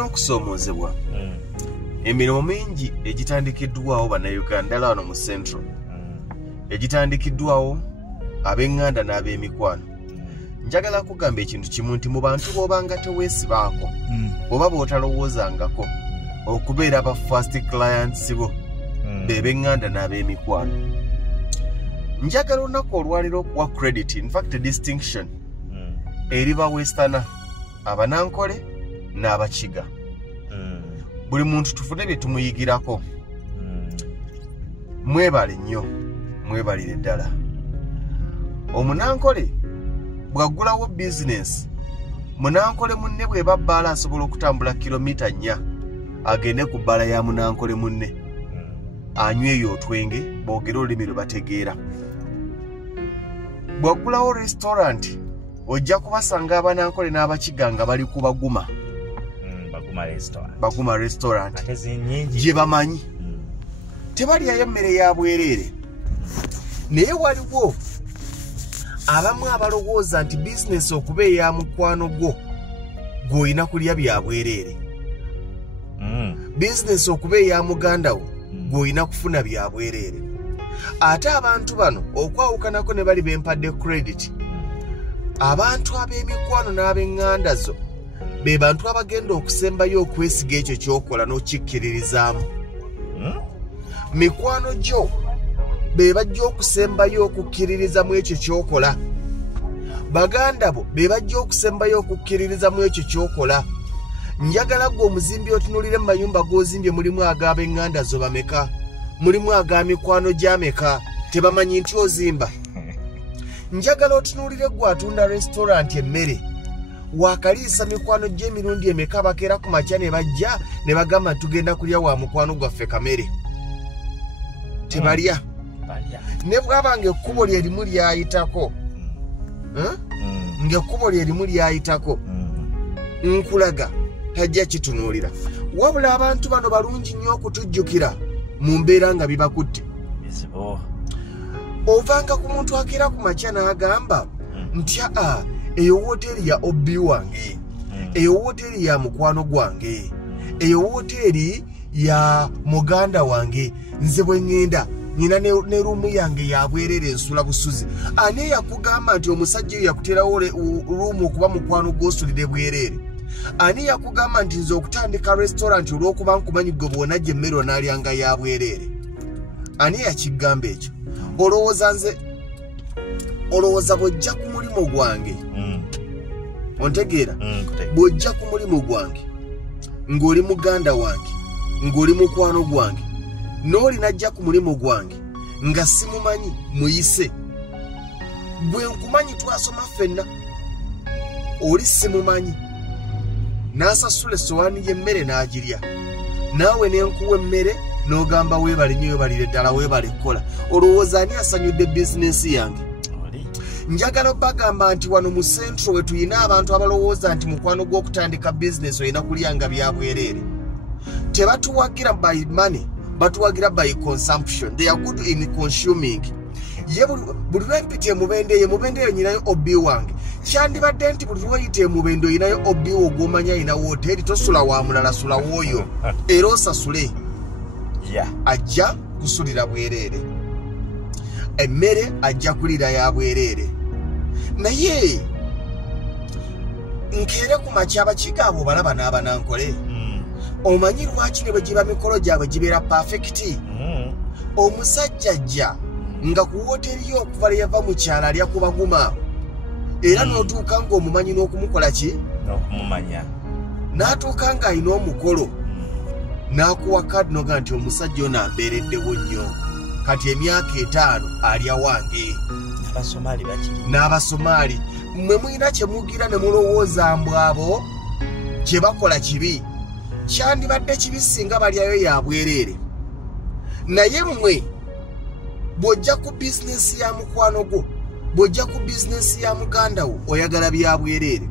tulina okusoomozebwa emirimu mingi egitandikiddwawo bannayuganda lano mu Central egitandikiddwawo ab'eŋŋanda n'ab'emikwano. Njagala kugamba ekintu kimu nti mu bantu b'obanga teweesibaako oba b'otalowoozangako okubeera aba first clients bo b'eŋŋanda n'ab'emikwano. Njagala olunaku olwaliro okuwa credit, in fact distinction, eri ba Westerner, Abanankole n'Abakiga. Buli muntu tufune bye tumuyigirako. Mwebale nnyo, mwebalire ddala. Omunankole bw'aggulawo business, munankole munne bw'eba bbaala asobola okutambula kilomita 4 agende ku bbaala ya munankole munne anyweyo otwenge boogere olulimi lwe bategeera. Bw'aggulawo restaurant ojja kubasanga Abanankole n'Abakiga nga bali ku Baguma. Baguma restaurant gye bamanyi tebalyayo mmere ya bwereere. Naye waliwo abamu abalowooza nti bizinesi okuba eya mukwano gwo gw'olina kulya bya bwereere. Bizinesi okuba eya muganda wo gw'olina kufuna bya bwereere. Ate abantu bano okwawukanako ne bali bempadde credit, abantu ab'emikwano n'ab'eŋŋanda zo be bantu abagenda okusembayo okwesiga ekyo ky'okola n'okikkiririzaamu. Mikwano gyo be bajja okusembayo okukkiririza mu ekyo ky'okola. Baganda bo be bajja okusembayo okukkiririza mu ekyo ky'okola. Njagala gwe omuzimbi otunulire mu mayumba g'ozimbye mulimu ag'ab'eŋŋanda zo bameka, mulimu ag'amikwano gy'ameka, tebamanyi nti ozimba. Njagala otunulire gwe atunda restaurant emmere, wakaliisa mikwano gy'emirundi emeka bakeera ku makya ne bajja ne bagamba tugenda kulya wa mukwano gwaffe kamere. Tebalya. Ne bw'abanga ekkubo lye limu lyayitako, ng'ekkubo lye limu lyayitako, nkulaga tajja kitunuulira. Wabula abantu bano balungi nnyo okutujjukira mu mbeera nga bibakutte. Ovanga ku muntu akeera ku makya n'agamba nti eyo woteeri ya obbi wange, eyo woteeri ya mukwano gwange, eyo woteeri ya muganda wange, nze bwe ŋŋenda nina ne ruumu yange ya bwereere nsula busuzi. Ani yakugamba nti omusajja oyo yakuteerawo ruumu okuba mukwano gw'osulire bwereere? Ani yakugamba nti nze okutandika restaurant olw'okuba nkumanyi gwe bw'onajja emmere onaalyanga ya bwereere? Ani yakigamba ekyo? Olowooza bw'ojja ku mulimu gwange, ontegeera, bw'ojja ku mulimu gwange ng'oli muganda wange, ng'oli mukwano gwange, n'oli najja ku mulimu gwange nga simumanyi muyise, bwe nkumanyi twasoma ffenna, oli simumanyi, n'asasula essowaani y'emmere n'agirya, naawe ne nkuwa emmere n'ogamba weebale nnyo, weebalire ddala, weebale kukola. Olowooza ani asanyudde bizinesi yange? Njagala bagamba nti wano mu Central we tuyina abantu abalowooza nti mukwano gw'okutandika bizinesi olina kulyanga bya bwereere. Tebatuwagira by money, batuwagira by consumption. They are good in consuming. Ye buli lwempita emubende eyo nyinayo obbi wange. Kyandibadde nti buli lweyita emubende oyinayo obbi wo gw'omanya ayina wooteri, tosula wa mulala, sula w'oyo era osasule. Ajja kusulira bwereere, emmere ajja kulira ya bwereere. Naye nkeere ku makya Abakiga abo balaba n'Abanankole. Omanyi lwaki ne bwe giba mikolo gyabwe gibeera perfect? Omusajja ajja nga ku wooteri yo okuva yava mu kyalo alya ku Baguma, era n'otuuka ng'omumanyi n'okumukola ki? N'okumumanya. N'atuuka ng'alina omukolo n'akuwa kadi noga nti omusajja ono ambeereddewo nnyo, kati emyaka 5 alya wange. N'Abasomaali mmwe mulina kye mugira ne mulowooza mbu abo kye bakola kibi. Kyandibadde kibi singa balyayo ya bwereere. Naye mmwe bw'ojja ku bizinesi ya mukwano gwo, bw'ojja ku bizinesi ya muganda wo, oyagala bya bwereere.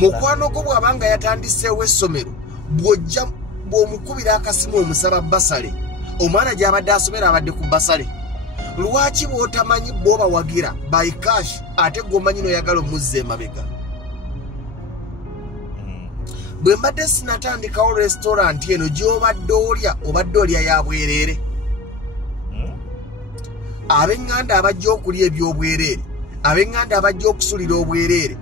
Mukwano gwo bw'abanga yatandiseewo essomero, bw'ojja bw'omukubira akasimu omusaba basale, omwana gy'abadde asomera abadde ku basale. Lwaki bw'otamanyi bw'oba wagira by cash ate gw'omanyi n'oyagala omuzza emabega? bwe mbadde sinatandikawo restaurant eno gy'obadde olya ya bwereere. Ab'eŋŋanda abajja okulya eby'obwereere, ab'eŋŋanda abajja okusulira obwereere,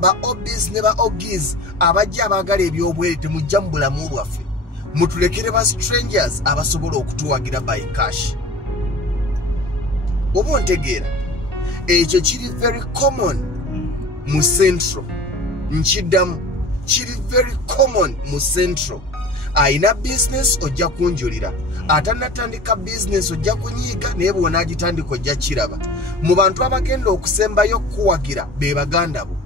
ba obis ne ba ogis abajja abaagala eby'obwereere temujja mu bulamu bwaffe. Mutulekere ba strangers abasobola okutuwagira by cash. Oba ontegeera, ekyo kiri very common mu Central. Nkiddamu, kiri very common mu Central. Ayina business ojja kunjulira. Atanatandika business ojja kunyiiga naye bw'onaagitandika ojja kiraba. Mu bantu abagenda okusembayo okuwagira be baganda bo.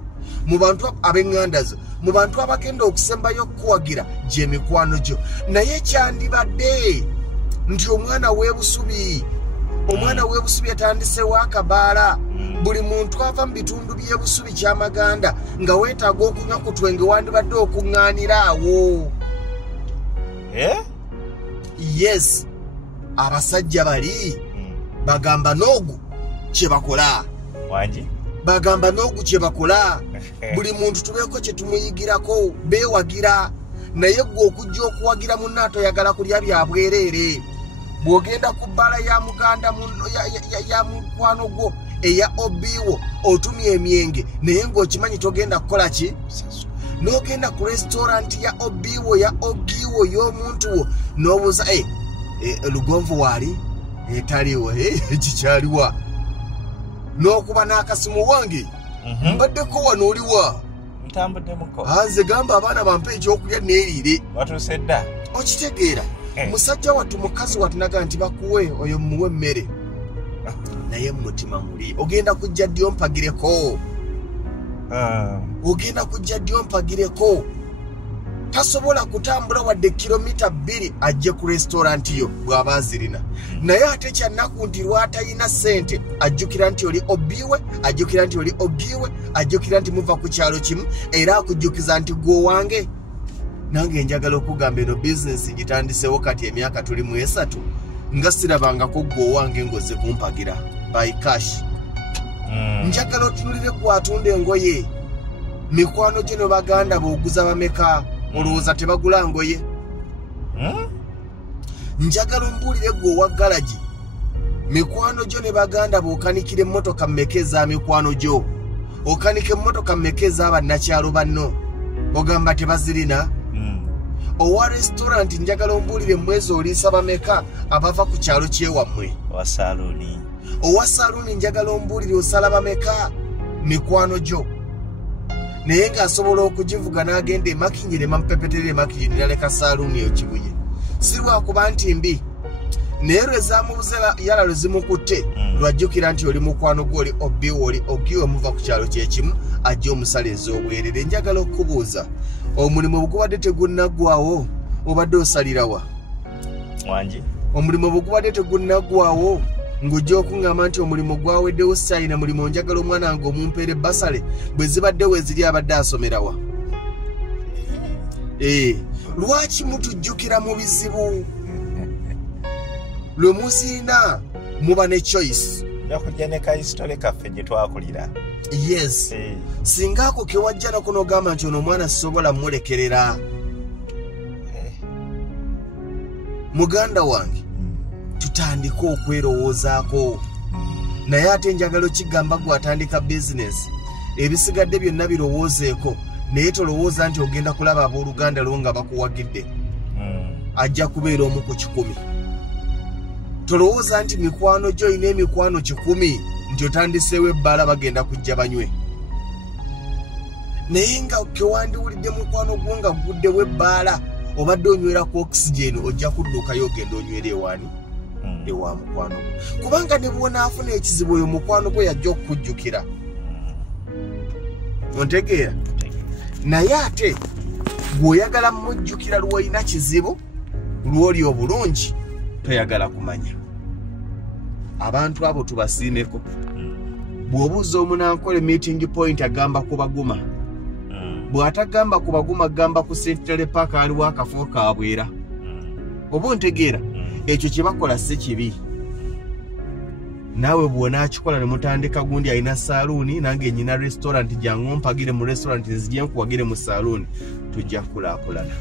Mu bantu ab'eŋŋanda zo, mu bantu abagenda okusembayo okuwagira gye mikwano gyo. Naye kyandibadde nti omwana w'ebusubi yatandisewo akabaala. Buli muntu ava mu bitundu by'ebusubi ky'amaganda nga weetaaga okunywa ku twenge wandibadde okuŋŋaanira awo. Yes, abasajja bali bagamba n'ogu kye bakola. Bagamba n'ogu kye bakola. Buli muntu tubeeko kye tumuyigirako, beewagira. Naye gwe okujja okuwagira munno atoyagala kulya bya bwereere. Bw'ogenda ku bbala ya muganda ya mukwano gwo eya obiwo otumya emyenge naye ng'okimanyi togenda kukola ki? N'ogenda ku restaurant ya obiwo ya ogiwo y'omuntu wo n'obuuza lugonvu waali etaliwo kikyaliwa? N'okuba n'akasimu wange mbaddeko wano oliwa? Nze gamba abaana bampe ekyokulya neeriire. Watuuse dda? Okitegeera, musajja wattu mukazi watunaga nti bakuwe oyo muwe emmere. Naye mutima muli ogenda kujja ddi ompagireko? Ogenda kujja ddi ompagireko? Tasobola kutambula wadde kilomita 2 ajje ku restaurant yo bw'aba azirina. Naye ate kyannaku nti lw'atalina ssente ajjukira nti oli obiwe, ajjukira nti oli ogiwe, ajjukira nti muva ku kyalo kimu era akujjukiza nti gwe wange. Nange njagala okugamba eno bizinesi gitandisewo kati emyaka tuli mu 3 nga sirabangako gwe wange ng'ozze kumpagira by cash. Njagala otunulire gw'atunda engoye. Mikwano gye ne baganda b'oguza bameka olowooza tebagula ngoye? Njagala ombuulire gwe owa galagi. Mikwano gyo ne baganda b'okanikira emmotoka mmeka eza mikwano gyo? Okanika emmotoka mmeka ez'abannakyalo banno? Ogamba tebazirina? Owa restaurant njagala ombuulire mwezi oliisa bameka abava ku kyalo kyewammwe? Owa saluuni njagala ombuulire osala bameka mikwano gyo? Naye ng'asobola okugivuga n'agenda emakinyire mamupepetere emakinyire naleka saluuni eyo Kibuye. Si lwakuba nti mbi, naye lwe zaamubuze yala lwe zimukutte lwajjukira nti oli mukwano gwo oli obiwo oli ogiwe muva ku kyalo kyekimu ajja omusala ez'obwerere. Njagala okubuuza, omulimu bugubadde tegunnaggwawo obadde osalirawa? Omulimu bugubadde tegunnaggwawo ng'ojja okuŋŋamba nti omulimu gwaweddewo sayina mulimu njagala omwana wange omumpeere basale bwe zibaddewo eziri abadde asomerawa? Lwaki mutujjukira mu bizibu? Lwe muziina muba ne choice. Yakujja ne kahisitole kaffe gye twakulira. Yes. Singa ako ke wajja nako n'ogamba nti ono omwana sisobola mmulekerera. Muganda wange, tutandika okwerowoozaako. Naye ate njagala okigamba gwe atandika bizinesi, ebisigadde byonna birowoozeeko, naye tolowooza nti ogenda kulaba abooluganda lwo nga bakuwagidde. Ajja kubeera omu ku 10. Tolowooza nti mikwano gyo olina emikwano 10 nti otandiseewo ebbaala bagenda kujja banywe. Naye nga kewandiwulidde mukwano gwo nga guddewo ebbaala obadde onywera ku oxygen ojja kuddukayo ogenda onywera ewaani? Ewa mukwano gwo. Kubanga ne bw'onaafuna ekizibu oyo mukwano gwo yajja okukujjukira. Ontegeera? Naye ate gw'oyagala mmujjukira lw'olina kizibu, lw'oli obulungi, toyagala kumanya. Abantu abo tubasiimeko. Bw'obuuza omunankole meeting point agamba ku baguma. Bw'atagamba ku baguma agamba ku Central Park aliwo akafo kaabwera. Oba ontegeera? Ekyo kye bakola si kibi. nawe bw'onaakikola ne mutandika gundi alina saaluuni nange nyina restaurant jangu mpagire mu restaurant nzije nkuwagire mu saaluuni tujja kulaakulana.